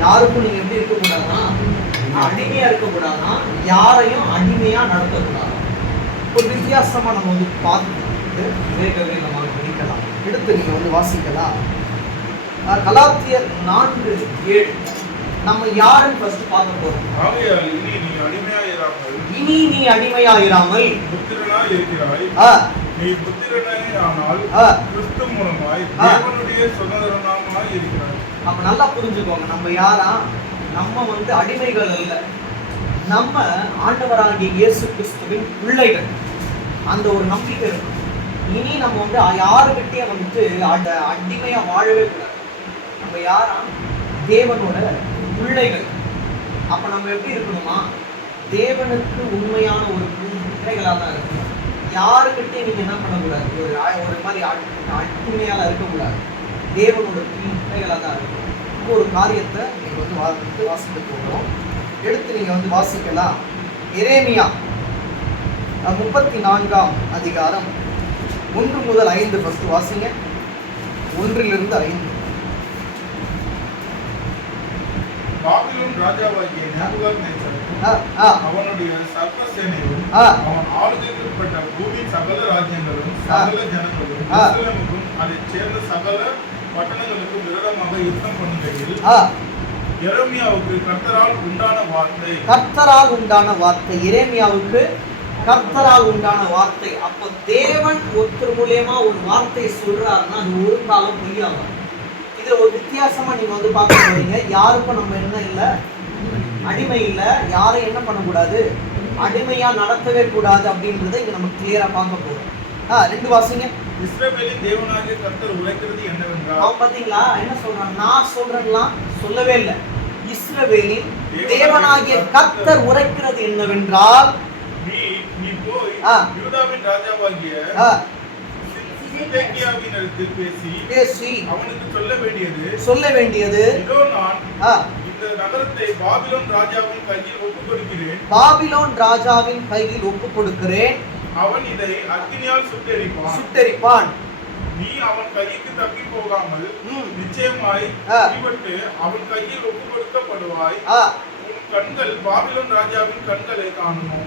யாருக்கும் நீங்க எப்படி இருக்கக்கூடாதுன்னா அடிமையா இருக்கக்கூடாதுன்னா யாரையும் அடிமையா நடத்தக்கூடாது ஒரு வித்தியாசமா நம்ம வந்து பார்த்துட்டு வேகவே நம்ம படிக்கலாம் எடுத்து நீங்க வந்து வாசிக்கலாம். கலாத்தியர் நான்கு ஏழு. நம்ம யாருன்னு ஃபர்ஸ்ட் பார்க்க போறோம். இனி நீ அடிமையாயிராமல் நீ புத்திரனாய் இருக்கிறாய். ஆ, நீ புத்திரனாய் ஆனால் கிறிஸ்து மூலமாய். தேவனுடைய சுதந்திரனாமாய் இருக்கிறாய். நம்ம நல்லா புரிஞ்சுக்கோங்க. நம்ம யாரா? நம்ம வந்து அடிமைகள் அல்ல. நம்ம ஆண்டவராகிய இயேசு கிறிஸ்துவின் பிள்ளைகள். அந்த ஒரு நம்பிக்கை இருக்கும் இனி நம்ம வந்து யாருக்கிட்டே வந்துட்டு அந்த அடிமையா வாழவே கூடாது. நம்ம யாரா? தேவனோட பிள்ளைகள். அப்ப நம்ம எப்படி இருக்கணுமா? தேவனுக்கு உண்மையான ஒரு பிள்ளைகளாக தான் இருக்கணும். யாருக்கிட்டே நீங்க என்ன பண்ணக்கூடாது? ஒரு ஒரு மாதிரி அடிமையால இருக்கக்கூடாது. தேவனோட பிள்ளைகளா தான் இருக்கணும் இப்போ ஒரு காரியத்தை நீங்க வந்து வா வந்து வாசிக்க போகிறோம் எடுத்து நீங்க வந்து வாசிக்கலாம். எரேமியா முப்பத்தி நான்காம் அதிகாரம் ஒன்று முதல் ஐந்து ஃபர்ஸ்ட் வாசிங்க. ஒன்றிலிருந்து ஐந்து. பாபிலோன் ராஜாவாகிய அவனுடைய சர்வ சேனையும். அவன் ஆளுகைக்குட்பட்ட பூமி சகல ராஜ்யங்களும். சகல ஜனங்களும் அதைச் சேர்ந்த சகல பட்டணங்களுக்கும் விரோதமாக யுத்தம் பண்ணுகையில் எரேமியாவுக்கு கர்த்தரால் உண்டான வார்த்தை. கர்த்தரால் உண்டான வார்த்தை. எரேமியாவுக்கு கர்த்தரால் உண்டான வார்த்தை. அப்ப தேவன் ஒருத்தர் மூலியமா ஒரு வார்த்தையை சொல்றாருன்னா அது ஒரு காலம் பொய்யாகும் இதுல ஒரு வித்தியாசமா நீங்க வந்து பார்க்க போறீங்க. யாருக்கும் நம்ம என்ன இல்லை? அடிமை இல்லை. யாரையும் என்ன பண்ணக்கூடாது? அடிமையா நடத்தவே கூடாது அப்படின்றத இங்க நம்ம கிளியரா பார்க்க போறோம். ஆ ரெண்டு வாசிங்க. இஸ்ரவேலின் தேவனாகிய கர்த்தர் உரைக்கிறது என்னவென்றால் அவன் பாத்தீங்களா என்ன சொல்றான்? நான் சொல்றேன்லாம் சொல்லவே இல்லை. இஸ்ரவேலின் தேவனாகிய கர்த்தர் உரைக்கிறது என்னவென்றால் நீ நீ போய். யூதாவின் ராஜாவாகிய பேசி அவனுக்கு சொல்ல வேண்டியது சொல்ல வேண்டியது இதோ நான் இந்த நகரத்தை பாபிலோன் ராஜாவின் கையில் ஒப்புக் கொடுக்கிறேன் பாபிலோன் ராஜாவின் கையில் ஒப்பு கொடுக்கிறேன் அவன் இதை அக்கினியால் சுட்டெரிப்பான். சுட்டெரிப்பான். நீ அவன் கைக்கு தப்பி போகாமல். நிச்சயமாய். ஈடுபட்டு அவன் கையில் ஒப்பு கொடுக்கப்படுவாய் ஆ, உன் கண்கள் பாபிலோன் ராஜாவின் கண்களை காணுமோ?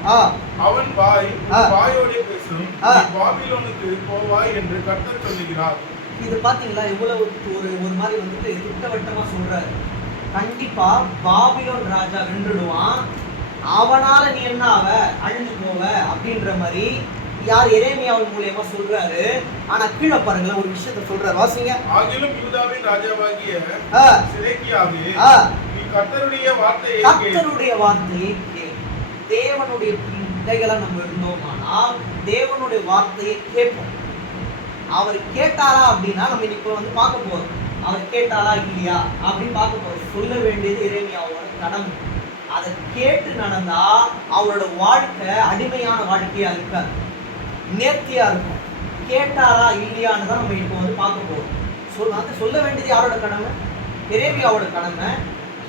அவன் வாய் வாயோடே பேசும். பாபிலோனுக்கு போவாய் என்று கர்த்தர் சொல்லுகிறார். இது பாத்தீங்களா? இவ்வளவு ஒரு ஒரு மாதிரி வந்துட்டு திட்டவட்டமா சொல்றாரு. கண்டிப்பா பாபிலோன் ராஜா வென்றுடுவான். அவனால நீ என்ன ஆவ? அழிஞ்சு போவ? அப்படின்ற மாதிரி யார் எரேமியாவின் மூலியமா சொல்றாரு. ஆனா கீழே பாருங்களேன் ஒரு விஷயத்த சொல்றாரு. வாசிங்க. ஆகிலும் யூதாவின் ராஜாவாகிய ஆ. நீ கர்த்தருடைய வார்த்தையை. கர்த்தருடைய வார்த்தையை தேவனுடைய பிள்ளைகளா நம்ம இருந்தோமானால் தேவனுடைய வார்த்தையை கேட்போம். அவர் கேட்டாரா அப்படின்னா நம்ம இன்னைக்கு வந்து பார்க்க போறோம். அவர் கேட்டாரா இல்லையா அப்படின்னு பார்க்க போறோம். சொல்ல வேண்டியது இறைமையாவோட கடமை. அதை கேட்டு நடந்தா அவரோட வாழ்க்கை அடிமையான வாழ்க்கையா இருக்காது. நேர்த்தியா இருக்கும். கேட்டாரா இல்லையான்னு தான் நம்ம இப்போ வந்து பார்க்க போறோம். சொல் வந்து சொல்ல வேண்டியது யாரோட கடமை? எரேமியாவோட கடமை.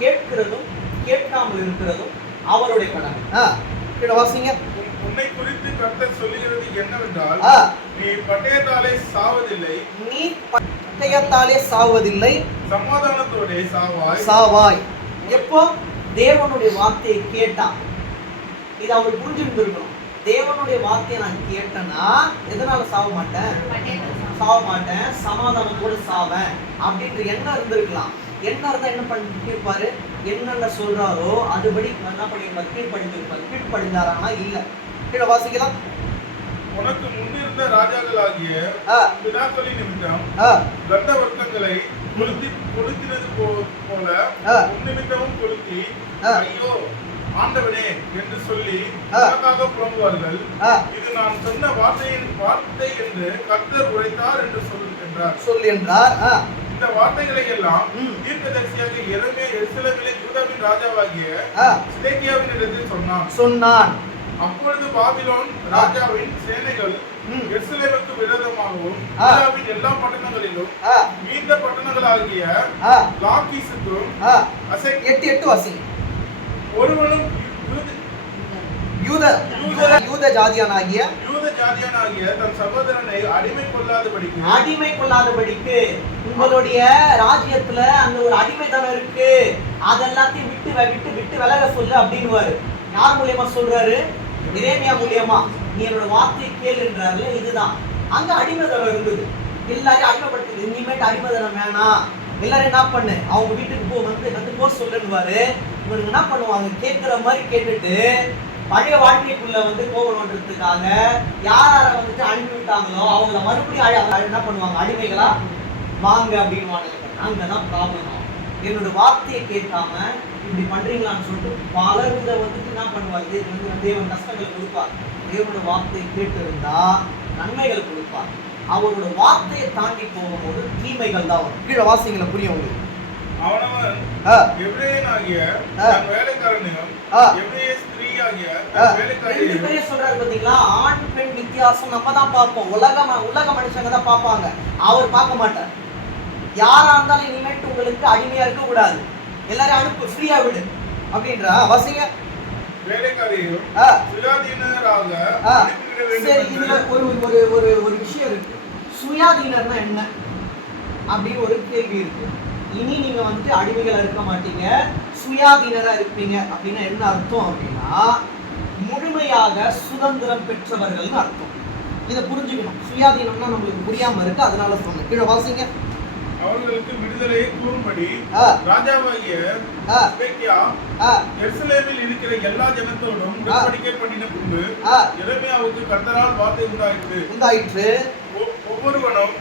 கேட்கிறதும் கேட்காமல் இருக்கிறதும் அவருடைய கடமை. ஆ கீழே வாசிங்க. உன்- உன்னை குறித்து கர்த்தர் சொல்லுகிறது என்னவென்றால் நீ பட்டயத்தாலே சாவதில்லை. நீ பட்டயத்தாலே சாவதில்லை. சமாதானத்தோடே சாவாய். சாவாய். எப்போ? தேவனுடைய வார்த்தையை கேட்டான். இது அவர் புரிஞ்சுருந்துருக்கணும் தேவனுடைய வார்த்தையை நான் கேட்டேன்னா எதனால சாவ மாட்டேன்? சாவ மாட்டேன். சமாதானத்தோடு சாவேன். அப்படின்ற எண்ணம் இருந்திருக்கலாம். எண்ணம் இருந்தா என்ன பண்ணிருப்பாரு என்னென்ன சொல்றாரோ அதுபடி என்ன பண்ணிருப்பார் கீழ்ப்படிஞ்சிருப்பார் கீழ்ப்படிந்தாரானா? இல்ல. கீழே வாசிக்கலாம். உனக்கு முன்னிருந்த ராஜாக்களாகிய நிமித்தம் ஆ, கண்ட வர்க்கங்களை கொளுத்தி கொளுத்தினது போல நிமித்தமும் கொளுத்தி. ஐயோ ஆண்டவனே என்று சொல்லி. உனக்காக புலம்புவார்கள் இது நான் சொன்ன வார்த்தையின் வார்த்தை என்று கர்த்தர் உரைத்தார் என்று சொல் என்றார் சொல் என்றார் இந்த வார்த்தைகளை எல்லாம். தீர்க்கதரிசியாக எருமே எருசலேமிலே யூதாவின் ராஜாவாகிய ஆ, சிதேக்கியாவின் இடத்தில் சொன்னான் சொன்னான் அப்பொழுது பாபிலோன் ராஜாவின் சேனைகள். எருசலேமுக்கு விரோதமாகவும் எல்லா பட்டணங்களிலும் மீந்த பட்டணங்களாகிய. அசை எட்டு எட்டு வாசிங்க ஒருவனும் யூத- யூத ஜாதியானாகிய யூத ஜாதியானாகிய தன் சகோதரனை அடிமை கொள்ளாதபடிக்கு அடிமை கொள்ளாதபடிக்கு உங்களுடைய ராஜ்யத்துல அந்த ஒரு அடிமைத்தனம் இருக்கு. அதெல்லாத்தையும் விட்டு விட்டு விட்டு விலக சொல்லு அப்படின்னுவாரு. யார் மூலியமா சொல்றாரு? இறைமையா மூலியமா நீ என்னோட வார்த்தையை கேளுன்றாருல இதுதான். அங்க அடிமைதனம் இருந்தது. எல்லாரையும் அடிமைப்படுத்துது இனிமேட்டு அடிமைதனம் வேணாம். எல்லாரும் என்ன பண்ணு? அவங்க வீட்டுக்கு போ வந்து வந்து போ சொல்லுன்னுவாரு. இவனுக்கு என்ன பண்ணுவாங்க? கேட்குற மாதிரி கேட்டுட்டு பழைய வாழ்க்கைக்குள்ள வந்து போகணுன்றதுக்காக யார் யாரை வந்துட்டு அனுப்பி விட்டாங்களோ அவங்கள மறுபடியும் அழ- என்ன பண்ணுவாங்க? அடிமைகளா? வாங்க அப்படின்னு அங்கதான் ப்ராப்ளம் என்னோட வார்த்தையை கேட்காம இப்படி பண்றீங்களான்னு சொல்லிட்டு பலர் இதை வந்துட்டு என்ன பண்ணுவார்? இது வந்து தேவன் கஷ்டங்களை கொடுப்பார். தேவனோட வார்த்தையை கேட்டு இருந்தா நன்மைகள் கொடுப்பார். அவரோட வார்த்தையை தாண்டி போகும்போது தீமைகள் தான் வரும். கீழே வாசிங்களை புரியும் உங்களுக்கு. அவனவன். தன் வேலைக்காரனையும் ஸ்திரீயாகிய சொல்றாரு பாத்தீங்களா? ஆண் பெண் வித்தியாசம் நம்ம தான் பார்ப்போம். உலக உலக மனுஷங்க தான் பார்ப்பாங்க. அவர் பார்க்க மாட்டார். யாரா இருந்தாலும் இனிமேட்டு உங்களுக்கு அடிமையா இருக்க கூடாது. எல்லாரையும் அனுப்பு ஃப்ரீயா விடு. அப்படின்றா வசிங்க. சரி இதுல ஒரு ஒரு ஒரு ஒரு விஷயம் இருக்கு. சுயாதீனர்னா என்ன? அப்படின்னு ஒரு கேள்வி இருக்கு. இனி நீங்க வந்துட்டு அடிமைகளா இருக்க மாட்டீங்க. சுயாதீனரா இருப்பீங்க. அப்படின்னா என்ன அர்த்தம் அப்படின்னா முழுமையாக சுதந்திரம் பெற்றவர்கள்னு அர்த்தம். இதை புரிஞ்சுக்கணும். சுயாதீனம்னா நம்மளுக்கு புரியாம இருக்கு. அதனால சொன்னேன் கீழே வாசிங்க. அவர்களுக்கு விடுதலையை கூறும்படி ராஜாவாகிய எருசலேமில் இருக்கிற எல்லா ஜனத்தோடும் உடன்படிக்கை பண்ணின பின்பு ஆ, எரேமியாவுக்கு கர்த்தரால் வார்த்தை உண்டாயிற்று. உண்டாயிற்று. ஒவ்வொருவனும்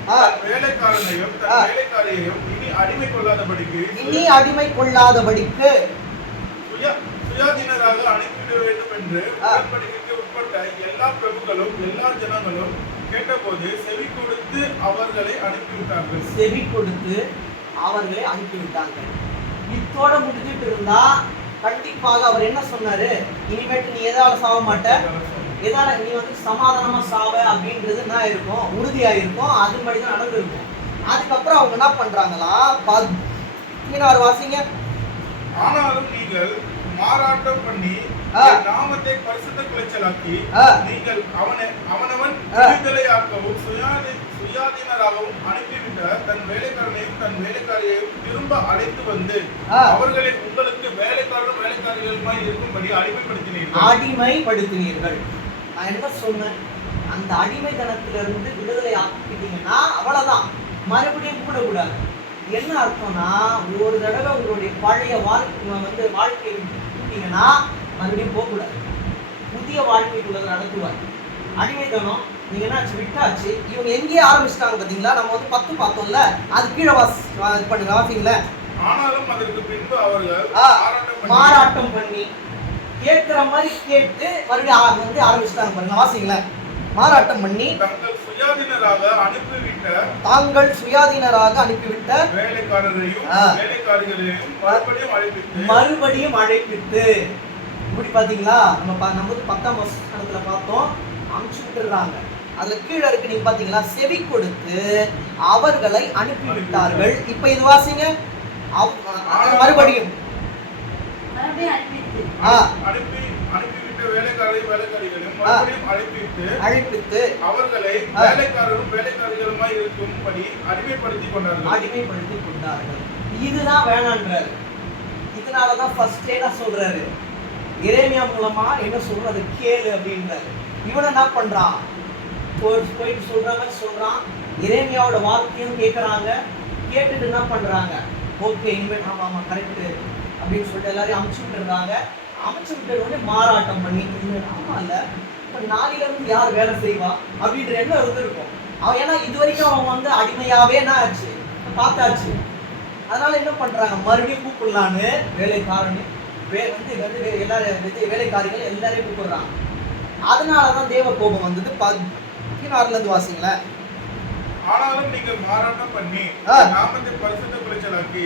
வேலைக்காரனையும் வேலைக்காரியையும் இனி அடிமை கொள்ளாதபடிக்கு இனி அடிமை கொள்ளாதபடிக்கு. சுய சுயாதீனராக அனுப்பிவிட வேண்டும் என்று. உடன்படிக்கைக்கு உட்பட்ட எல்லா பிரபுக்களும் எல்லா ஜனங்களும் கேட்டபோது செவி கொடுத்து அவர்களை அனுப்பிவிட்டார்கள். செவி கொடுத்து அவர்களை அனுப்பிவிட்டாங்க இத்தோட முடிஞ்சிட்டு இருந்தா கண்டிப்பாக அவர் என்ன சொன்னாரு? இனிமேட்டு நீ எதால சாக மாட்ட. எதால நீ வந்து சமாதானமா சாவ அப்படின்றது என்ன இருக்கும் உறுதியா இருக்கும் அதுபடி தான் நடந்திருக்கும். அதுக்கப்புறம் அவங்க என்ன பண்றாங்களா? பதினாறு வாசிங்க. ஆனாலும் நீங்கள் மாறாட்டம் பண்ணி நாமத்தை பரிசுத்த குலைச்சலாக்கி. நீங்கள் அவனை அவனவன். விடுதலையாக்கவும் சுயாதி சுயாதீனராகவும் அனுப்பிவிட்ட தன் வேலைக்காரனையும் தன் வேலைக்காரியையும் திரும்ப அழைத்து வந்து. அவர்களை உங்களுக்கு வேலைக்காரரும் வேலைக்காரிகளுமாய் இருக்கும்படி அடிமைப்படுத்தினீர்கள் அடிமைப்படுத்தினீர்கள் நான் என்ன சொன்னேன் அந்த அடிமைத்தனத்திலிருந்து விடுதலை ஆக்கிட்டீங்கன்னா அவ்வளவுதான் மறுபடியும் கூடக்கூடாது என்ன அர்த்தம்னா ஒரு தடவை உங்களுடைய பழைய வாழ்க்கை வந்து வாழ்க்கையை விட்டீங்கன்னா மறுபடியும் போகக்கூடாது. புதிய வாழ்க்கைக்குள்ள நடத்துவார். அடிமைத்தனம் நீங்க என்னாச்சு விட்டாச்சு. இவங்க எங்கேயே ஆரம்பிச்சிட்டாங்க பாத்தீங்களா? நம்ம வந்து பத்து பார்த்தோம்ல அது கீழே வாஸ் இது பண்ணுங்க வாசிங்கள ஆனாலும் அதற்கு பின்பு அவர்கள் மாறாட்டம் பண்ணி கேட்கிற மாதிரி கேட்டு மறுபடியும் வந்து ஆரம்பிச்சிட்டாங்க பாருங்க வாசிங்களேன் மாறாட்டம் பண்ணி தங்கள் சுயாதீனராக அனுப்பிவிட்ட தாங்கள் சுயாதீனராக அனுப்பிவிட்ட வேலைக்காரரையும். வேலைக்காரிகளையும் மறுபடியும் அழைப்பித்து மறுபடியும் அழைப்பித்து இப்படி பாத்தீங்களா? நம்ம பா- நம்ம வந்து பத்தாம் வசனத்துல பார்த்தோம். அமுச்சு விட்டுறாங்க அதுல கீழே இருக்கு நீங்க பாத்தீங்களா? செவி கொடுத்து அவர்களை அனுப்பி விட்டார்கள் இப்ப இது வாசிங்க. மறுபடியும். அழைப்பித்து அவர்களை. வேலைக்காரரும் வேலைக்காரிகளுமாய் இருக்கும்படி அடிமைப்படுத்திக் கொண்டார்கள். அடிமைப்படுத்தி கொண்டார்கள். இதுதான் வேணான்றாரு. இதனாலதான் ஃபர்ஸ்டே தான் சொல்றாரு. இறைமையா மூலமா என்ன சொல்றது கேளு அப்படின்றாரு. இவன் என்ன பண்றான்? போய்- போயிட்டு சொல்றாங்க சொல்றான். இறைமையாவோட வார்த்தையும் கேட்கறாங்க கேட்டுட்டு என்ன பண்றாங்க? ஓகே இனிமேல் ஆமா ஆமா கரெக்டு அப்படின்னு சொல்லிட்டு எல்லாரையும் அமுச்சு விட்டுறாங்க அமுச்சு விட்டு உடனே மாறாட்டம் பண்ணி இனிமேல் ஆமா இல்ல. இப்ப நாளையில இருந்து யார் வேலை செய்வா? அப்படின்ற எண்ணம் இருந்திருக்கும். அவன் ஏன்னா இது வரைக்கும் அவன் வந்து அடிமையாவே என்ன ஆச்சு? பார்த்தாச்சு. அதனால என்ன பண்றாங்க? மறுபடியும் கூப்பிடலான்னு வேலைக்காரனு வே வந்து வந்து எல்லாரும் இது வேலைக்காரிகள் எல்லாரையும் கூப்பிடுறாங்க அதனாலதான் தேவ கோபம் வந்தது. பதினாறுல இருந்து வாசிங்களேன். ஆனாலும் நீங்கள் மாறாட்டம் பண்ணி நாமத்தை பரிசுத்த குலைச்சலாக்கி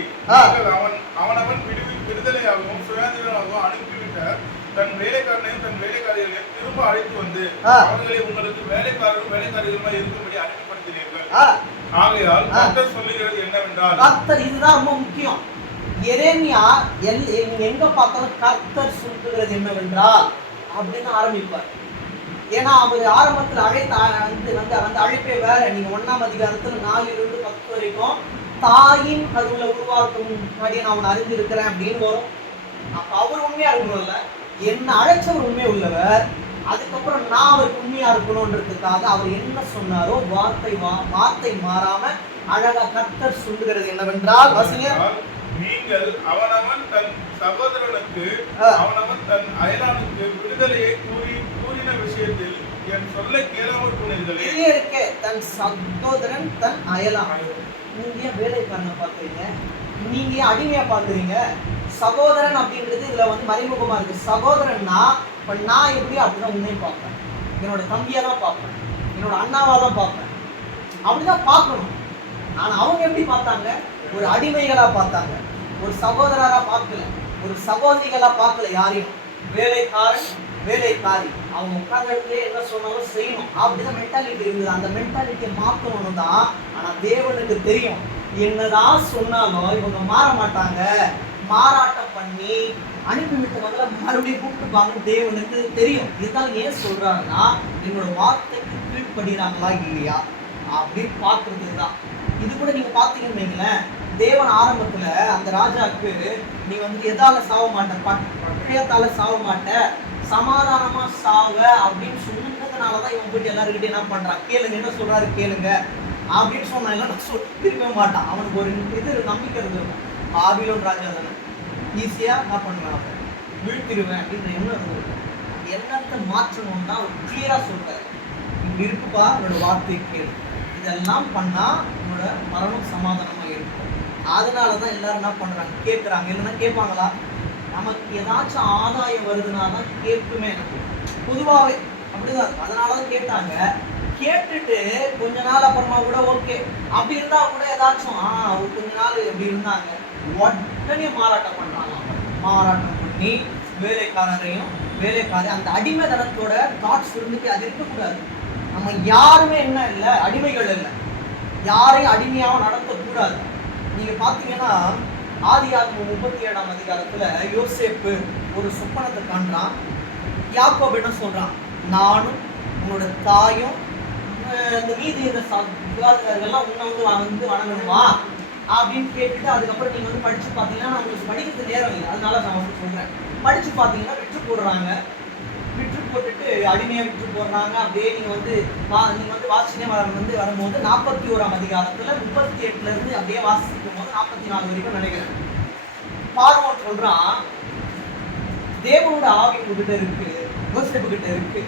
அவன் அவனவன் விடுவி விடுதலையாகவும் சுயாதீனமாகவும் அனுப்பிவிட்ட தன் வேலைக்காரனையும் தன் வேலைக்காரிகளையும் திரும்ப அழைத்து வந்து. அவர்களை உங்களுக்கு வேலைக்காரரும் வேலைக்காரிகளுமாய் இருக்கும்படி அனுப்பிப்படுத்தினீர்கள் ஆ, ஆகையால். கர்த்தர் சொல்லுகிறது என்னவென்றால் கர்த்தர் இதுதான் ரொம்ப முக்கியம். எரேமியா எல் நீங்க எங்க பார்த்தாலும் கர்த்தர் சொல்லுகிறது என்னவென்றால் அப்படின்னு ஆரம்பிப்பார். ஏன்னா அவர் ஆரம்பத்தில் அழைத்த வந்து வந்து அந்த அழைப்பே வேற. நீங்க ஒண்ணாம் அதிகாரத்தில் நாலிலிருந்து பத்து வரைக்கும் தாயின் கருவில் உருவாக்கும் படி நான் அவனை அறிஞ்சிருக்கிறேன் அப்படின்னு வரும். அப்போ அவர் உண்மையாக இருக்கணும்ல என்ன அழைச்சவர் உண்மை உள்ளவர்? அதுக்கப்புறம் நான் அவருக்கு உண்மையாக இருக்கணுன்றதுக்காக அவர் என்ன சொன்னாரோ வார்த்தை வா- வார்த்தை மாறாம அழகா கர்த்தர் சொல்லுகிறது என்னவென்றால் வசிங்க. நீங்கள் அவனவன் தன் சகோதரனுக்கு. அவனவன் தன் அயலானுக்கு விடுதலையை கூறி கூறின விஷயத்தில் என் சொல்லை கேளாமல் போனீர்களே இருக்க தன் சகோதரன் தன் அயலாம் நீங்க வேலைக்காரனை பார்க்குறீங்க. நீங்க அடிமையா பார்க்குறீங்க சகோதரன் அப்படின்றது இதுல வந்து மறைமுகமா இருக்கு. சகோதரன்னா இப்ப நான் எப்படி அப்படிதான் உன்னையும் பார்ப்பேன். என்னோட தம்பியா தான் பார்ப்பேன். என்னோட அண்ணாவா தான் பார்ப்பேன். அப்படிதான் பார்க்கணும். ஆனா அவங்க எப்படி பார்த்தாங்க? ஒரு அடிமைகளாக பார்த்தாங்க. ஒரு சகோதரராக பார்க்கல. ஒரு சகோதரிகளாக பார்க்கல யாரையும். வேலைக்காரன் வேலைக்காரி. அவங்க உட்காந்து இடத்துல என்ன சொன்னாலும் செய்யணும். அப்படிதான் மென்டாலிட்டி இருந்தது. அந்த மென்டாலிட்டியை மாற்றணும் தான் ஆனால் தேவனுக்கு தெரியும். என்னதான் சொன்னாலும் இவங்க மாற மாட்டாங்க. மாறாட்டம் பண்ணி அனுப்பிவிட்டவங்கள மறுபடியும் கூப்பிட்டுப்பாங்க தேவனுக்கு தெரியும். இதுதான் ஏன் சொல்கிறாங்கன்னா என்னோட வார்த்தைக்கு கீழ்ப்படுகிறாங்களா இல்லையா? அப்படின்னு பார்க்குறது தான் இது கூட நீங்கள் பார்த்தீங்கன்னு வைங்களேன். தேவன் ஆரம்பத்துல அந்த ராஜாக்கு நீ வந்து எதால சாவ மாட்ட பட்டயத்தால சாவ மாட்ட சமாதானமா சாவ அப்படின்னு சொன்னதுனாலதான் இவன் போயிட்டு எல்லாருக்கிட்டையும் என்ன பண்றான் கேளுங்க என்ன சொல்றாரு கேளுங்க அப்படின்னு சொன்னாங்க நான் சொல்லிருக்க மாட்டான். அவனுக்கு ஒரு இது நம்பிக்கை இருந்திருக்கும் ஆபிலோன் ராஜா தானே. ஈஸியா என்ன பண்ணுவேன் அவன்? விழுத்திருவேன் அப்படின்ற எண்ணம் இருந்திருக்கும் எண்ணத்தை மாற்றணும்னு தான் அவர் கிளியரா சொல்றாரு. இப்படி இருக்குப்பா என்னோட வார்த்தை கேளு. இதெல்லாம் பண்ணா உன்னோட மரணம் சமாதானமா இருக்கும் அதனால தான் எல்லாரும் என்ன பண்ணுறாங்க கேட்குறாங்க இல்லைன்னா கேட்பாங்களா? நமக்கு ஏதாச்சும் ஆதாயம் வருதுன்னா தான் கேட்குமே எனக்கு பொதுவாகவே அப்படிதான் அதனால தான் கேட்டாங்க. கேட்டுட்டு கொஞ்ச நாள் அப்புறமா கூட ஓகே அப்படி இருந்தா கூட ஏதாச்சும் ஆ ஒரு கொஞ்ச நாள் இப்படி இருந்தாங்க. உடனே மாறாட்டம் பண்ணுறாங்க மாறாட்டம் பண்ணி வேலைக்காரரையும் வேலைக்காரர் அந்த அடிமை தனத்தோட தாட்ஸ் இருந்துட்டு அது இருக்கக்கூடாது. நம்ம யாருமே என்ன இல்லை அடிமைகள் இல்லை. யாரையும் அடிமையாகவும் நடத்தக்கூடாது. நீங்கள் பார்த்தீங்கன்னா ஆதியாகமம் முப்பத்தி ஏழாம் அதிகாரத்தில் யோசேப்பு ஒரு சொப்பனத்தை காண்றான். யாக்கோப் என்ன சொல்கிறான் நானும் உன்னோட தாயும் இந்த மீதி இந்த சுகாதாரர்கள்லாம் உன்னை வந்து வந்து வணங்கணுமா? அப்படின்னு கேட்டுட்டு அதுக்கப்புறம் நீங்கள் வந்து படித்து பார்த்தீங்கன்னா நான் உங்களுக்கு படிக்கிறது நேரம் இல்லை. அதனால நான் வந்து சொல்கிறேன் படித்து பார்த்தீங்கன்னா விட்டு போடுறாங்க போட்டுட்டு அடிமையை விட்டு போடுறாங்க. அப்படியே நீங்க வந்து வா- நீங்க வந்து வாசினே வர வந்து வரும்போது நாற்பத்தி ஓராம் அதிகாரத்துல முப்பத்தி எட்டுல இருந்து அப்படியே வாசிக்கும் போது நாற்பத்தி நாலு வரைக்கும் நினைக்கிறேன் பார்வோன் சொல்றான் தேவனோட ஆவி உங்ககிட்ட இருக்கு யோசிப்பு கிட்ட இருக்கு.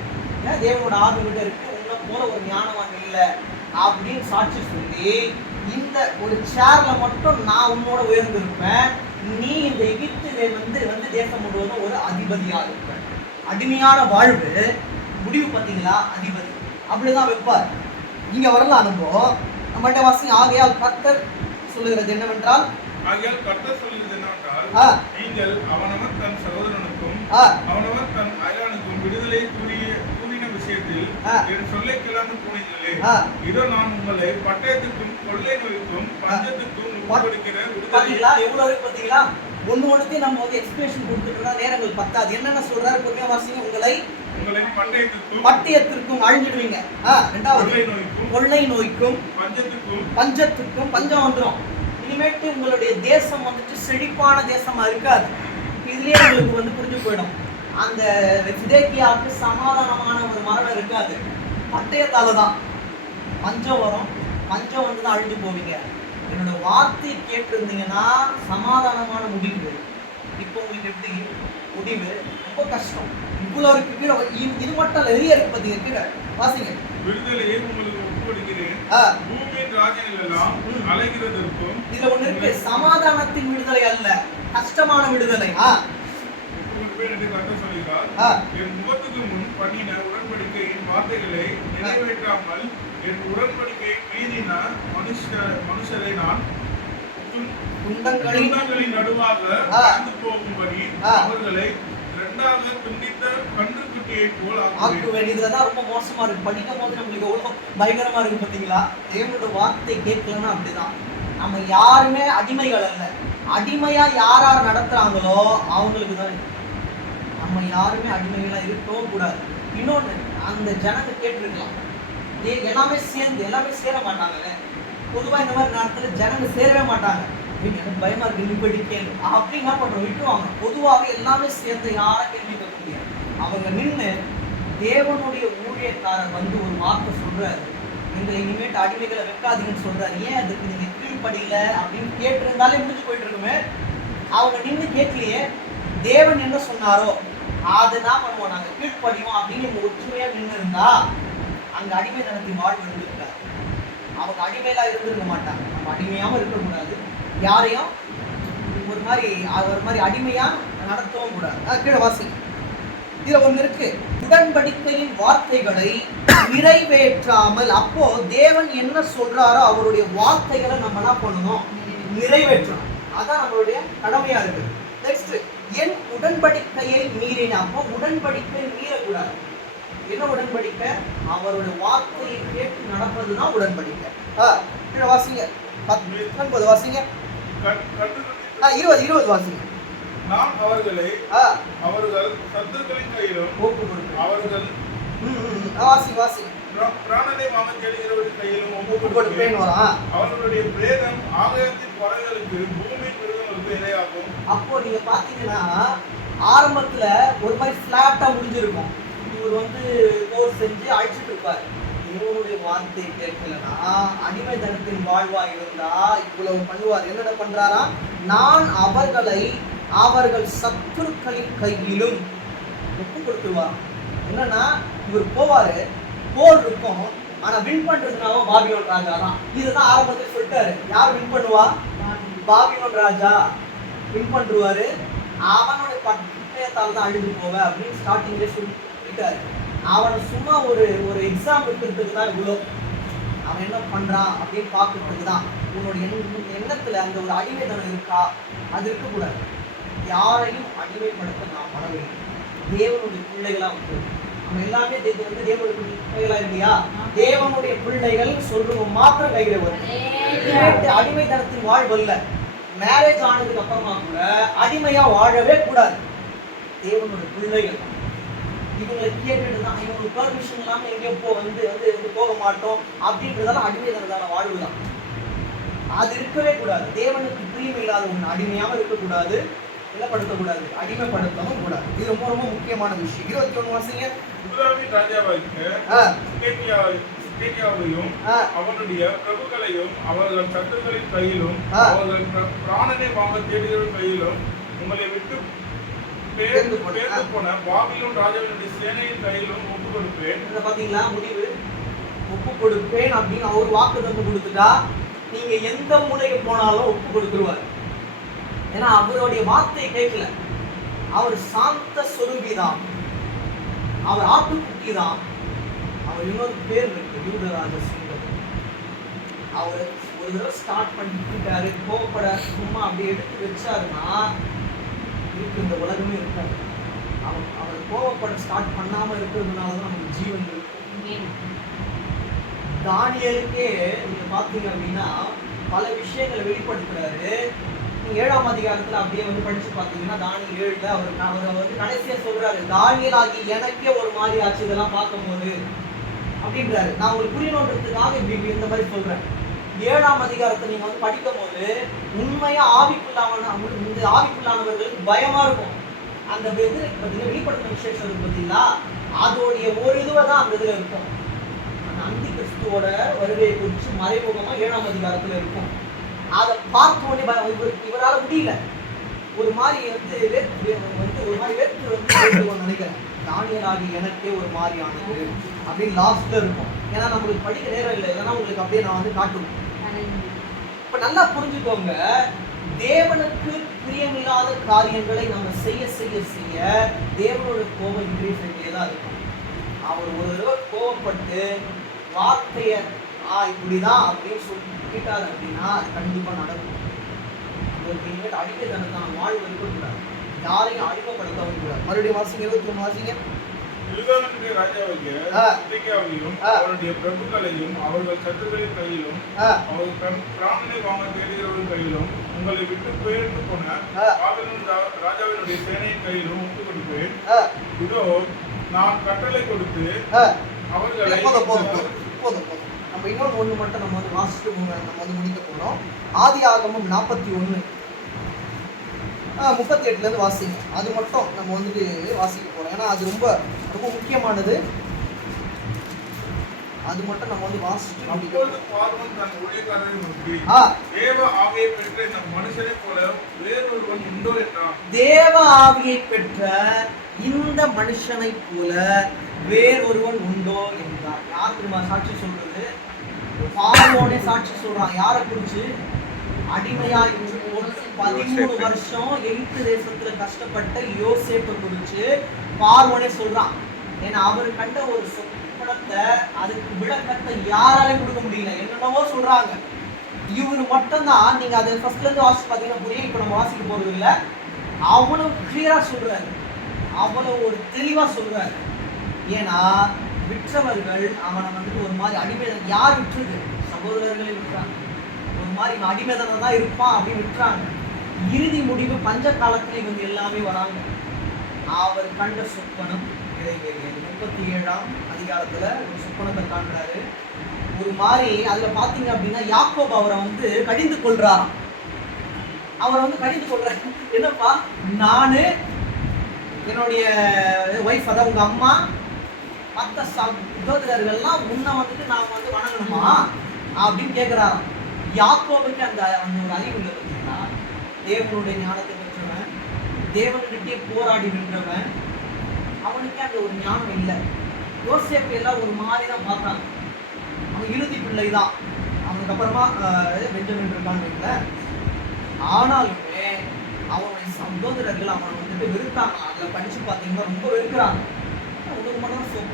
ஏன் தேவனோட ஆவி கிட்ட இருக்கு உன்னை போல ஒரு ஞானவான் இல்லை. அப்படின்னு சாட்சி சொல்லி இந்த ஒரு சேர்ல மட்டும் நான் உன்னோட உயர்ந்திருப்பேன். நீ இந்த எகிப்து வந்து வந்து தேசம் முழுவதும் ஒரு அதிபதியா இருப்ப. அடிமையான வாழ்வு. முடிவு பார்த்தீங்களா? அதிபதி. அப்படிதான் வைப்பார். இங்க வரலாம் நம்ம நம்மகிட்ட வாசி ஆகையால் கர்த்தர் சொல்லுகிறது என்னவென்றால் ஆகையால் கர்த்தர் சொல்கிறது என்னவென்றால். நீங்கள் அவனவன் தன் சகோதரனுக்கும் அவனவன் தன் அயலானுக்கும் விடுதலை கூறிய கூறின விஷயத்தில். என் சொல்லை கேளாமல் போனீங்களே. இதோ நான் உங்களை பட்டயத்துக்கும் கொள்ளை நோய்க்கும் பஞ்சத்துக்கும் உட்படுக்கிற விடுதலை எவ்வளவு இருக்கு ஒண்ணு ஒண்ணுத்தையும் நம்ம வந்து எக்ஸ்பிளேஷன் கொடுத்துட்டு இருந்தா நேரங்கள் பத்தாது. என்னென்ன சொல்றாரு பொறுமையா வாசிங்க. உங்களை பட்டயத்திற்கும் அழிஞ்சிடுவீங்க. ரெண்டாவது கொள்ளை நோய்க்கும் பஞ்சத்துக்கும் பஞ்சம் வந்துடும் இனிமேட்டு உங்களுடைய தேசம் வந்துட்டு செழிப்பான தேசமா இருக்காது. இதுலயே உங்களுக்கு வந்து புரிஞ்சு போயிடும். அந்த சிதேக்கியாவுக்கு சமாதானமான ஒரு மரணம் இருக்காது. பட்டயத்தால தான். பஞ்சம் வரும். பஞ்சம் வந்து தான் அழிஞ்சு போவீங்க. என்னோட வார்த்தை கேட்டிருந்தீங்கன்னா சமாதானமான முடிவு. வரும் இப்போ உங்களுக்கு எப்படி முடிவு? ரொம்ப கஷ்டம். இவ்வளோ இருக்கு கீழே இது- மட்டும் நிறைய இருக்கு பார்த்தீங்க கீழே. வாசிங்க. விடுதலையை உங்களுக்கு ஒப்புக்கொடுக்கிறேன்? ஆ. பூமியின் ராஜ்யங்கள் எல்லாம் ம். அலைகிறதற்கும் இதுல ஒண்ணு இருக்கு. சமாதானத்தின் விடுதலை அல்ல கஷ்டமான விடுதலை. என் முகத்துக்கு முன் பண்ணின உடன்படிக்கையின் வார்த்தைகளை நிறைவேற்றாமல் என் உடன்படிக்கையை மீறின மனுஷ மனுஷரை நான் துன்பங்களின் நடுவாக ஆ. கடந்து போகும்படி. அவர்களை இரண்டாக துண்டித்த போல் ஆக்குவேன். வேண்டியதுல தான் ரொம்ப மோசமா இருக்கு. படிக்கும் போது நம்மளுக்கு பயங்கரமா இருக்கு பாத்தீங்களா தேவனோட வார்த்தை கேட்கலன்னா அப்படிதான். நம்ம யாருமே அடிமைகள் அல்ல. அடிமையா யார் யார் நடத்துறாங்களோ அவங்களுக்கு தான். நம்ம யாருமே அடிமைகளாக இருக்கவும் கூடாது. இன்னொன்று அந்த ஜனத்தை கேட்டிருக்கலாம். ஏ எல்லாமே சேர்ந்து எல்லாமே சேர மாட்டாங்கல்ல? பொதுவாக இந்த மாதிரி நேரத்தில் ஜனங்க சேரவே மாட்டாங்க. எனக்கு பயமா இருக்கு நீ கேள்வி கேளு. அப்படி என்ன பண்றோம் விட்டுருவாங்க. பொதுவாகவே எல்லாமே சேர்ந்து யாரும் கேள்வி கேட்க முடியாது. அவங்க நின்று தேவனுடைய ஊழியக்காரர் வந்து ஒரு வார்த்தை சொல்றாரு. எங்களை இனிமேட்டு அடிமைகளை வைக்காதீங்கன்னு சொல்றாரு. ஏன் அதுக்கு நீங்க கீழ்ப்படியில? அப்படின்னு கேட்டிருந்தாலே முடிஞ்சு போயிட்டு இருக்குமே. அவங்க நின்று கேட்கலையே. தேவன் என்ன சொன்னாரோ? அதை என்ன பண்ணுவோம். நாங்க கீழ்ப்படிவோம் அப்படின்னு இவங்க ஒற்றுமையா நின்று இருந்தா அங்க நடத்தி வாழ்வு இருந்திருக்காது அவங்க அடிமையெல்லாம் இருந்திருக்க மாட்டாங்க. நம்ம அடிமையாகவும் இருக்கக்கூடாது. யாரையும் ஒரு மாதிரி அது ஒரு மாதிரி அடிமையா நடத்தவும் கூடாது. கீழே வாசி. இதுல ஒண்ணு இருக்கு. உடன்படிக்கையின் வார்த்தைகளை நிறைவேற்றாமல் அப்போ தேவன் என்ன சொல்றாரோ அவருடைய வார்த்தைகளை நம்ம என்ன பண்ணணும். நிறைவேற்றணும். அதான் நம்மளுடைய கடமையா இருக்கு. நெக்ஸ்ட் என் உடன்படிக்கையை மீறின அப்போ உடன்படிக்கை மீறக்கூடாது. என்ன உடன்படிக்கை? அவருடைய வார்த்தையை கேட்டு நடப்பதுதான் உடன்படிக்கை. கீழே வாசிங்க. பத்து பத்தொன்பது வாசிங்க. இருபது இருபது வாசிங்க. நான் அவர்களை அவர்கள் சத்துருக்களின் கையிலும் அவர்கள் வாசிங்க பிர- பிராணனை வாங்க தேடுகிறவரின் கையிலும் ஒப்பு கொடுப்பேன். அவர்களுடைய பிரேதம் ஆகாயத்தின் பறவைகளுக்கு இரையாகும் அப்போ நீங்க பாத்தீங்கன்னா ஆரம்பத்துல ஒரு மாதிரி ஃபிளாட்டா முடிஞ்சிருக்கும். இவர் வந்து போர் செஞ்சு அழிச்சிட்டு இருப்பாரு. இவனுடைய வார்த்தை கேட்கலனா அடிமைத்தனத்தின் வாழ்வா இருந்தா இவ்வளவு பண்ணுவார். என்னென்ன பண்றாரா? நான் அவர்களை அவர்கள் சத்துருக்களின் கையிலும் ஒப்பு கொடுத்துருவார் என்னன்னா இவர் போவாரு. போர் இருக்கும். ஆனா வின் பண்றதுனால பாபிலோன் ராஜா தான். இதுதான் ஆரம்பத்தில் சொல்லிட்டாரு. யார் வின் பண்ணுவா? பாபிலோன் ராஜா வின் பண்ணுவாரு அவனோட பட்டயத்தால் தான் அழிஞ்சு போவ அப்படின்னு ஸ்டார்டிங்லேயே சொல்லிட்டாரு அவனை சும்மா ஒரு ஒரு எக்ஸாம் இருக்கிறதுக்கு தான் இவ்வளோ. அவன் என்ன பண்றான் அப்படின்னு பார்க்கறதுக்கு தான் உன்னோட எண்ண எண்ணத்துல அந்த ஒரு அடிமைத்தனம் இருக்கா? அது இருக்கக்கூடாது. யாரையும் அடிமைப்படுத்த நான் படவில்லை தேவனுடைய பிள்ளைகளா வந்து நம்ம எல்லாமே தேவ வந்து தேவனுடைய பிள்ளைகளா இல்லையா? தேவனுடைய பிள்ளைகள் சொல்றவங்க மாத்திரம் கையில வரும். அடிமைத்தனத்தின் வாழ்வல்ல மேரேஜ் ஆனதுக்கு அப்புறமா கூட அடிமையா வாழவே கூடாது. தேவனுடைய பிள்ளைகள். இவங்களை கேட்டுட்டு தான் இவங்களுக்கு பெர்மிஷன் இல்லாம எங்கேயோ போ வந்து வந்து வந்து போக மாட்டோம் அப்படின்றதெல்லாம் அடிமைத்தனத்தான வாழ்வு தான். அது இருக்கவே கூடாது. தேவனுக்கு பிரியம் இல்லாத ஒன்று அடிமையாகவும் இருக்கக்கூடாது நிலப்படுத்தக்கூடாது அடிமைப்படுத்தவும் கூடாது. இது ரொம்ப ரொம்ப முக்கியமான விஷயம். இருபத்தி ஒன்று வாசிங்க. ஆ. அவனுடைய பிரபுக்களையும் அவர்கள் சத்துருக்களின் கையிலும். அவர்கள் பிர- பிராணனை வாங்க தேடுகிற கையிலும் உங்களை விட்டு பேர்ந்து பேர்ந்து போன- பாபிலோன் ராஜாவினுடைய சேனையின் கையிலும் ஒப்பு கொடுப்பேன். இதை பாத்தீங்களா? முடிவு. ஒப்பு கொடுப்பேன் அப்படின்னு அவர் வாக்கு தந்து கொடுத்துட்டா நீங்க எந்த மூலைக்கு போனாலும் ஒப்பு கொடுத்துருவார். ஏன்னா அவருடைய வார்த்தையை கேட்கல. அவர் சாந்த சொருபி தான் அவர் ஆட்டுக்குட்டி தான் அவர் இன்னொரு பேர் இருக்கு. யூதராஜ சிங்கம் அவர் ஒரு தடவை ஸ்டார்ட் பண்ணிட்டாரு கோவப்பட சும்மா அப்படி எடுத்து வச்சாருன்னா இருக்கு இந்த உலகமே இருக்கும் அவர் அவர் கோவப்பட ஸ்டார்ட் பண்ணாம இருக்கிறதுனால தான் நமக்கு ஜீவன் இருக்கும் தானியலுக்கே நீங்க பாத்தீங்க அப்படின்னா பல விஷயங்களை வெளிப்படுத்துறாரு. ஏழாம் அதிகாரத்துல அப்படியே வந்து படிச்சு பாத்தீங்கன்னா தானியல் ஏழுல அவர் அவர் வந்து கடைசியா சொல்றாரு தானியல் ஆகி எனக்கே ஒரு மாதிரி ஆச்சு. இதெல்லாம் பார்க்கும்போது அப்படின்றாரு. நான் உங்களுக்கு புரியணுன்றதுக்காக இப்படி இந்த மாதிரி சொல்றேன். ஏழாம் அதிகாரத்தை நீங்க வந்து படிக்கும் போது உண்மையா ஆவிக்குள்ளான இந்த ஆவிக்குள்ளானவர்களுக்கு பயமா இருக்கும். அந்த இது பார்த்தீங்கன்னா வெளிப்படுத்தின விசேஷம் இருக்கு பார்த்தீங்களா? அதோடைய ஒரு இதுவை தான் அந்த இதுல இருக்கும். அந்த அந்தி கிறிஸ்துவோட வருகையை குறித்து மறைமுகமா ஏழாம் அதிகாரத்துல இருக்கும். அதை பார்த்த உடனே பய- இவர் இவரால முடியல. ஒரு மாதிரி வந்து வந்து ஒரு மாதிரி வேர்த்து வந்து நினைக்கிறேன். தானியராகி எனக்கே ஒரு மாதிரி ஆனது அப்படின்னு லாஸ்ட்ல இருக்கும். ஏன்னா நம்மளுக்கு படிக்க நேரம் இல்லை. இல்லைன்னா உங்களுக்கு அப்படியே நான் வந்து காட்டுவேன். இப்போ நல்லா புரிஞ்சுக்கோங்க. தேவனுக்கு பிரியமில்லாத காரியங்களை நம்ம செய்ய செய்ய செய்ய தேவனோட கோபம் இன்க்ரீஸ் ஆகிட்டே தான் இருக்கும். அவர் ஒரு தடவை கோவப்பட்டு வார்த்தையை ஆ இப்படிதான் அப்படின்னு சொல்லிட்டாரு அப்படின்னா அது கண்டிப்பாக நடக்கும். அவருக்கு இனிமேட்டு அடிமைத்தனத்தான வாழ்வு இருக்கக்கூடாது யாரையும் அடிமைப்படுத்தவும் கூடாது மறுபடியும் வாசிங்க இருபத்தி ஒன்று வாசிங்க பிரபுக்களையும் அவர்கள் சத்துருக்களின் கையிலும் அவர்கள் பிர- பிராணனை வாங்க தேடுகிறவர்கள் கையிலும் உங்களை விட்டு பெயர்ந்து போன ராஜாவினுடைய சேனையின் கையிலும் ஒப்பு கொடுப்பேன் இதோ நான் கட்டளை கொடுத்து அவர்களை போதும் போதும் போதும் போதும் போதும். நம்ம இன்னொன்று ஒன்று மட்டும் நம்ம வந்து வாசிட்டு நம்ம வந்து முடிக்க போகிறோம் ஆதி ஆகமம் நாற்பத்தி ஒன்று முப்பத்தி எட்டுலேருந்து வாசிங்க. அது மட்டும் நம்ம வந்துட்டு வாசிக்க போகிறோம் ஏன்னா அது ரொம்ப ரொம்ப முக்கியமானது. அது மட்டும் நம்ம வந்து ஆ. தேவ ஆவியை பெற்ற இந்த மனுஷனைப் போல வேறொருவன் உண்டோ என்றான். தேவ ஆவியை பெற்ற இந்த மனுஷனைப் போல வேறொருவன் உண்டோ என்றார் யார் தெரியுமா சாட்சி சொல்றது? பார்வோனே சாட்சி சொல்றான். யாரை குறிச்சு? அடிமையா இருந்து போட்டு பதிமூணு வருஷம் எகிப்து தேசத்துல கஷ்டப்பட்ட யோசேப்பை குறிச்சு பார்வோனே சொல்றான். ஏன்னா அவர் கண்ட ஒரு சொப்பனத்தை அதுக்கு விளக்கத்தை யாராலையும் கொடுக்க முடியல. என்னென்னவோ சொல்றாங்க. இவர் மட்டும்தான் நீங்க அதை ஃபர்ஸ்ட்ல இருந்து வாசிச்சு பார்த்தீங்கன்னா புரியும். இப்போ நம்ம வாசிக்க போறது இல்ல. அவ்வளவு கிளியரா சொல்றாரு. அவ்வளவு ஒரு தெளிவா சொல்றாரு. ஏன்னா விற்றவர்கள் அவனை வந்துட்டு ஒரு மாதிரி அடிமைதன் யார் விட்டுருக்கு சகோதரர்களே விட்டுறாங்க மாதிரி இவன் அடிமைதனை தான் இருப்பான் அப்படின்னு விட்டுறாங்க. இறுதி முடிவு பஞ்ச காலத்தில் இவங்க எல்லாமே வராங்க. அவர் கண்ட சொப்பனம் நிறைவேறியது முப்பத்தி ஏழாம் அதிகாரத்தில் ஒரு சொப்பனத்தை காண்றாரு. ஒரு மாதிரி அதில் பார்த்தீங்க அப்படின்னா யாக்கோப் அவரை வந்து கடிந்து கொள்றாராம் அவரை வந்து கடிந்து கொள்றாரு என்னப்பா? நானு என்னுடைய ஒய்ஃப் அதான் உங்கள் அம்மா. மற்ற சகோதரர்கள்லாம் முன்ன வந்துட்டு நான் வந்து வணங்கணுமா? அப்படின்னு கேட்குறாராம் யாக்கோவுக்கு அந்த அந்த ஒரு அறிவு இல்லை பார்த்தீங்கன்னா தேவனுடைய ஞானத்தை பெற்றவன் தேவன்கிட்டயே போராடி நின்றவன் அவனுக்கே அந்த ஒரு ஞானம் இல்லை. யோசேப்பு எல்லாம் ஒரு மாதிரி தான் பார்த்தாங்க. அவன் இறுதி பிள்ளை தான் அவனுக்கு அப்புறமா ஆஹ், பெஞ்சமின் இருக்கான்னு இல்லை ஆனாலுமே அவனுடைய சகோதரர்கள் அவனை வந்துட்டு வெறுத்தாங்க. அதில் படித்து பார்த்தீங்கன்னா ரொம்ப வெறுக்கிறாங்க. உனக்கு மட்டும் சொ-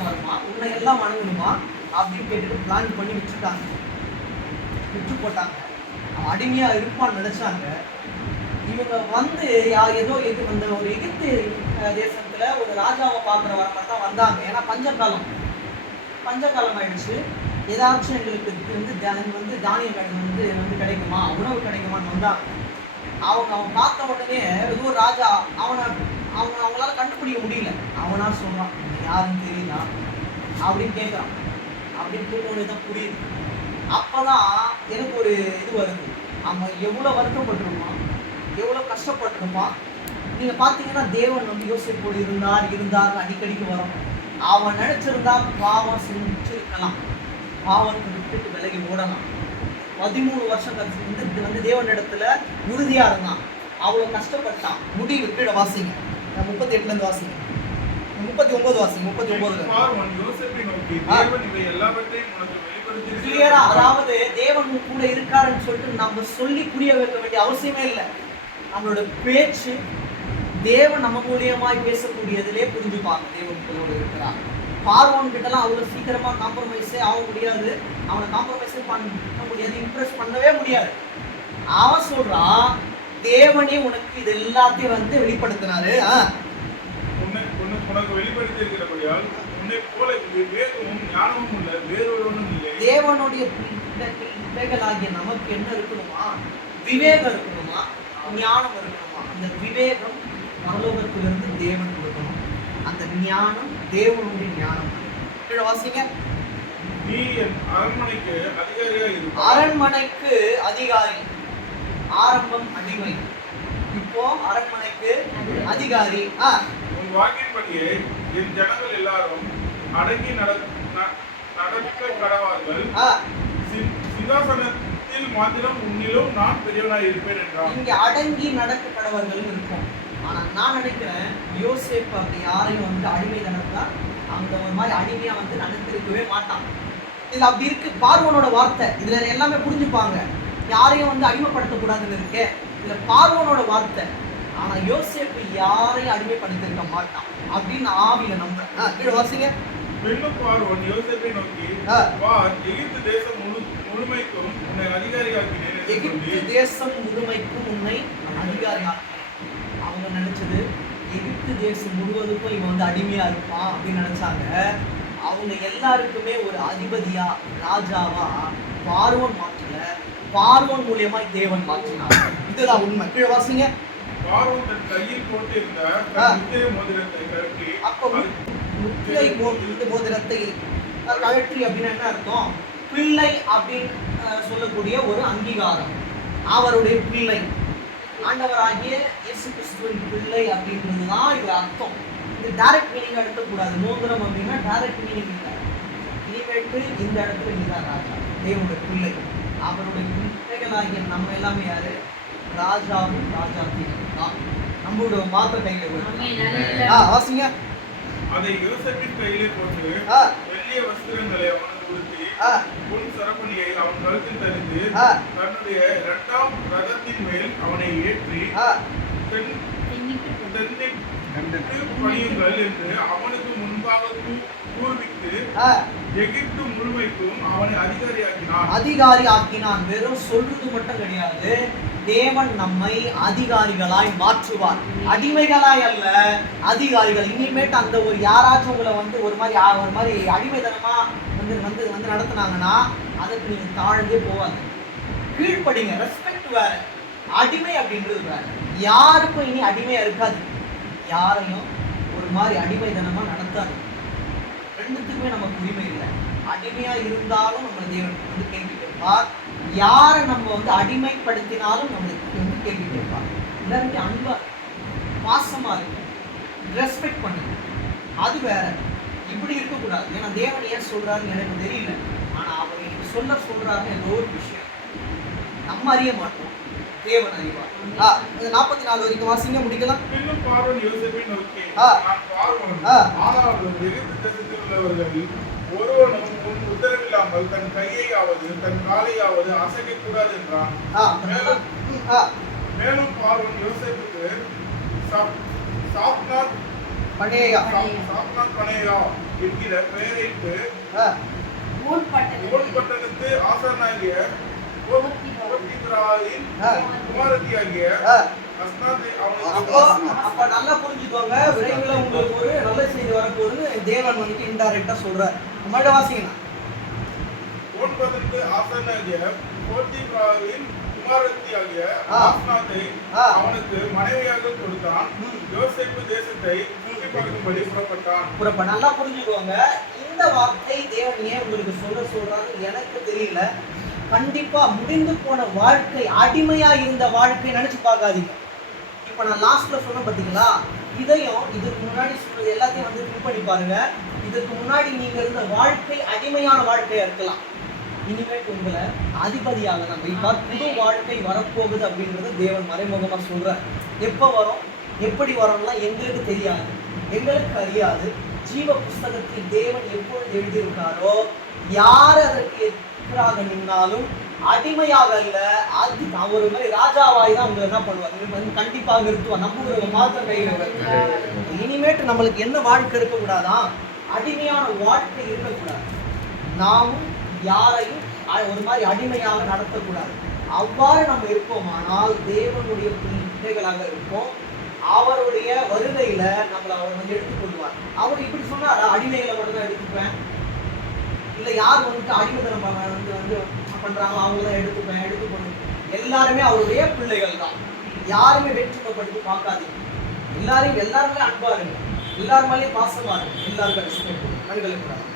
வருமா உன்னை எல்லாம் வணங்கணுமா அப்படின்னு கேட்டுட்டு பிளான் பண்ணி வச்சுட்டாங்க விட்டு போட்டாங்க அடிமையாக இருப்பான்னு நினச்சாங்க. இவங்க வந்து யார் ஏதோ எது அந்த ஒரு எகிப்து தேசத்தில் ஒரு ராஜாவை பார்க்குற வர மாதிரி தான் வந்தாங்க. ஏன்னா பஞ்சகாலம். பஞ்சகாலம் ஆயிடுச்சு. ஏதாச்சும் எங்களுக்கு வந்து வந்து தானியம் கடை வந்து வந்து கிடைக்குமா? உணவு கிடைக்குமான்னு வந்தாங்க. அவங்க அவன் பார்த்த உடனே ஏதோ ஒரு ராஜா அவனை அவங்க அவங்களால கண்டுபிடிக்க முடியல. அவனா சொல்கிறான் யாருன்னு தெரியல அப்படின்னு கேட்குறான் அப்படின்னு கேட்க தான் புரியுது. அப்பதான் எனக்கு ஒரு இது வருது. அவன் எவ்வளோ வருத்தப்பட்டிருப்பான் எவ்வளோ கஷ்டப்பட்டிருப்பான் நீங்க பார்த்தீங்கன்னா தேவன் வந்து யோசிப்போடு இருந்தார் இருந்தார் அடிக்கடிக்கு வரும். அவன் நினைச்சிருந்தா பாவம் செஞ்சிருக்கலாம் பாவத்தை விட்டுட்டு விலகி ஓடலாம். பதிமூணு வருஷம் கழிச்சு வந்து வந்து தேவனிடத்துல உறுதியா இருந்தான். அவ்வளோ கஷ்டப்பட்டான். முடிவு கீழே வாசிங்க. முப்பத்தி எட்டுல இருந்து வாசிங்க. முப்பத்தி ஒன்பது வாசிங்க முப்பத்தி ஒன்பதுல கிளியரா அதாவது தேவன் கூட இருக்காருன்னு சொல்லிட்டு நம்ம சொல்லி புரிய வைக்க வேண்டிய அவசியமே இல்லை. நம்மளோட பேச்சு தேவன் நம்ம மூலியமாய் பேசக்கூடியதிலே புரிஞ்சுப்பாங்க தேவன் கூட இருக்கிறார். பார்வோன் கிட்டலாம் அவ்வளோ சீக்கிரமா காம்ப்ரமைஸே ஆக முடியாது. அவனை காம்ப்ரமைஸே பண்ண முடியாது இம்ப்ரெஸ் பண்ணவே முடியாது. அவன் சொல்றான் தேவனே உனக்கு இது எல்லாத்தையும் வந்து வெளிப்படுத்தினாரு. உனக்கு வெளிப்படுத்தி இருக்கிறபடியால் உன்னை போல வேதமும் ஞானமும் உள்ள வேறொருவனும் இல்லை. தேவனுடைய பிள்ளை- பிள்ளைகளாகிய நமக்கு என்ன இருக்கணுமா? விவேகம் இருக்கணுமா? ஞானம் இருக்கணுமா? அந்த விவேகம் பரலோகத்திலிருந்து தேவன் கொடுக்கணும். அந்த ஞானம் தேவனுடைய ஞானம். வாசிங்க. நீ என் அரண்மனைக்கு அதிகாரியாக அரண்மனைக்கு அதிகாரி. ஆரம்பம் அடிமை இப்போ அரண்மனைக்கு அதிகாரி. ஆ. வாக்கின்படியே என் ஜனங்கள் எல்லாரும் அடங்கி நடக்க கடவார்கள். சிங்காசனத்தில் மாத்திரம் உன்னிலும் நான் பெரியவனாய் இருப்பேன் என்றான். இங்க அடங்கி நடக்க கடவர்கள் இருக்கும். ஆனா நான் நினைக்கிறேன் யோசேப் அப்படி யாரையும் வந்து அடிமை நடத்தா அந்த ஒரு மாதிரி அடிமையா வந்து நடத்திருக்கவே மாட்டான். இதுல அப்படி இருக்கு. பார்வோனோட வார்த்தை. இதுல எல்லாமே புரிஞ்சுப்பாங்க. யாரையும் வந்து அடிமைப்படுத்தக்கூடாதுன்னு இருக்கு. இதுல பார்வோனோட வார்த்தை. ஆனா யோசேப் யாரையும் அடிமைப்படுத்திருக்க மாட்டான். அப்படின்னு ஆவியில நம்புறேன். கீழே வாசிங்க. பெண்ணும் பார்வன் யோசேப்பை நோக்கி. வார் எகிப்து தேசம் முழு முழுமைக்கும் உன்னை அதிகாரியாக்கினேன் எகிப்து தேசம் முழுமைக்கும் உன்னை அதிகாரியாக்கினேன் அவங்க நினைச்சது எகிப்து தேசம் முழுவதுக்கும் இவன் வந்து அடிமையா இருப்பான் அப்படின்னு நினைச்சாங்க. அவங்க எல்லாருக்குமே ஒரு அதிபதியா ராஜாவா பார்வன் மாற்றல. பார்வன் மூலியமா தேவன் மாற்றினார். இதுதான் உண்மை. கீழே வாசிங்க. தன் கையில் போட்டிருந்த முத்திரை மோதிரத்தை கழற்றி அப்போ முத்திரை மோதிரத்தை கழற்றி அப்படின்னா என்ன அர்த்தம்? பிள்ளை அப்படின்னு சொல்லக்கூடிய ஒரு அங்கீகாரம். அவருடைய பிள்ளை. ஆண்டவராகிய இயேசு கிறிஸ்துவின் பிள்ளை அப்படின்றது தான் இது அர்த்தம். இது டைரக்ட் மீனிங் எடுக்கக்கூடாது. மோதிரம் அப்படின்னா டைரக்ட் மீனிங் இல்லை. இனிமேட்டு இந்த இடத்துல நீதான் ராஜா. தேவனுடைய பிள்ளை. அவருடைய பிள்ளைகளாகிய நம்ம எல்லாமே யாரு? ராஜாவும் ராஜாத்தியும் தான் நம்மளோட மாத்த கையில இருக்கு. ஆமென். அல்லேலூயா. ஆ வாசிங்க. அதை யோசேப்பின் கையிலே போட்டு வெள்ளிய வஸ்திரங்களை அவனுக்கு உடுத்தி பொன் சரப்பணியை அவன் கழுத்தில் தரித்து தன்னுடைய இரண்டாம் ரதத்தின் மேல் அவனை ஏற்றி தென் தென்னிக்கு பணியுங்கள் என்று அவனுக்கு முன்பாக கூர்வித்து எகிப்து முழுமைக்கும் அவனை அதிகாரியாக்கினான். அதிகாரி ஆக்கினான் வெறும் சொல்றது மட்டும் கிடையாது. தேவன் நம்மை அதிகாரிகளாய் மாற்றுவார். அடிமைகளாய் அல்ல அதிகாரிகள். இனிமேட்டு அந்த ஒரு யாராச்சும் உங்களை வந்து ஒரு மாதிரி ஒரு மாதிரி அடிமைதனமாக வந்து வந்து வந்து நடத்துனாங்கன்னா அதற்கு நீங்க தாழ்ந்தே போவாங்க கீழ்ப்படிங்க ரெஸ்பெக்ட் வேற. அடிமை அப்படின்றது வேற. யாருக்கும் இனி அடிமையா இருக்காது. யாரையும் ஒரு மாதிரி அடிமைதனமாக நடத்தாது. ரெண்டுத்துக்குமே நமக்கு உரிமை இல்லை. அடிமையா இருந்தாலும் நம்ம தேவன் வந்து கேள்வி கேட்பார். யாரை நம்ம வந்து அடிமைப்படுத்தினாலும் நம்மளுக்கு கேள்வி கேட்பார் எல்லாருமே அன்பா பாசமா இருக்கும். ரெஸ்பெக்ட் பண்ணுங்க. அது வேற. இப்படி இருக்கக்கூடாது. ஏன்னா தேவன் ஏன் சொல்றாருன்னு எனக்கு தெரியல. ஆனா அவர் எனக்கு சொல்ல சொல்றாருன்னு ஏதோ ஒரு விஷயம். நம்ம அறிய மாட்டோம். தேவன் அறிவார். நாற்பத்தி நாலு வரைக்கும் வாசிங்க முடிக்கலாம். ஒருவனும் உத்தரவில்லாமல் தன் கையையாவது தன் காலையாவது அசைக்க கூடாது என்றான். ஆ. மேலும் மேலும் பார்வன் யோசேப்புக்கு சாப்- சாப்நாத் பண்ணேயா சாப்- சாப்நாத் பனேயா என்கிற பெயரிட்டு ஆ. ஊர் பட்டணத்தில் ஓன் பட்டணத்து ஆசனாகிய. குமாரத்தியாகிய அப்போ நல்லா புரிஞ்சுக்கோங்க விரைவில் உங்களுக்கு ஒரு நல்ல செய்தி வரப்போகுது தேவன் வந்துட்டு இன்டைரக்டா சொல்றார். மறுபடியும் வாசிங்கண்ணா பட்டணத்து ஆசனாகிய போத்திபிராவின் குமாரத்தியாகிய ஆ. ஆஸ்னாத்தை ஆ. அவனுக்கு மனைவியாக கொடுத்தான். யோசேப்பு தேசத்தை சுற்றி பார்க்கும்படி புறப்பட்டான். இப்ப நல்லா புரிஞ்சுக்கோங்க. இந்த வார்த்தை தேவன் ஏன் உங்களுக்கு சொல்ல சொல்றாருன்னு எனக்கு தெரியல. கண்டிப்பா முடிந்து போன வாழ்க்கை அடிமையா இருந்த வாழ்க்கை நினைச்சு பார்க்காதீங்க. இப்ப நான் லாஸ்ட்ல சொன்ன பாத்தீங்களா? இதையும் இதுக்கு முன்னாடி சொன்னது எல்லாத்தையும் வந்து ஃபில் பண்ணி பாருங்க. இதுக்கு முன்னாடி நீங்க இருந்த வாழ்க்கை அடிமையான வாழ்க்கையா இருக்கலாம். இனிமேல் உங்களை அதிபதியாக நம்ம இப்ப புது வாழ்க்கை வரப்போகுது அப்படின்றத தேவன் மறைமுகமாக சொல்கிறார் எப்போ வரும்? எப்படி வரோம்லாம் எங்களுக்கு தெரியாது. எங்களுக்கு அறியாது. ஜீவ புஸ்தகத்தில் தேவன் எப்பொழுது எழுதியிருக்காரோ யார் அதற்கு எதிராக நின்னாலும் அடிமையாக அல்ல அது அவர் மாதிரி ராஜாவாய் தான் உங்களை என்ன பண்ணுவார்? இவர் கண்டிப்பாக நிறுத்துவார். நம்புகிற மாத்திரம் கையில் இனிமேட்டு நம்மளுக்கு என்ன வாழ்க்கை இருக்கக்கூடாதான் அடிமையான வாழ்க்கை இருக்கக்கூடாது. நாமும் யாரையும் ஒரு மாதிரி அடிமையாக நடத்தக்கூடாது. அவ்வாறு நம்ம இருப்போமானால் தேவனுடைய பிள்ளைகளாக இருப்போம். அவருடைய வருகையில நம்மளை அவர் வந்து எடுத்துக்கொள்வார். அவர் இப்படி சொன்னார்? அடிமைகளை மட்டும் தான் எடுத்துப்பேன். இல்லை யார் வந்துட்டு அடிமைத்தனம் வந்து வந்து பண்றாங்களோ அவங்க தான் எடுத்துப்பேன் எடுத்துக்கொண்டு எல்லாருமே அவருடைய பிள்ளைகள் தான் யாருமே வேற்றுமைப்படுத்தி பார்க்காதீங்க. எல்லாரையும் எல்லாருமே அன்பா இருங்க எல்லார் மேலேயும் பாசமா இருங்க. எல்லாருக்கும் ரெஸ்பெக்ட்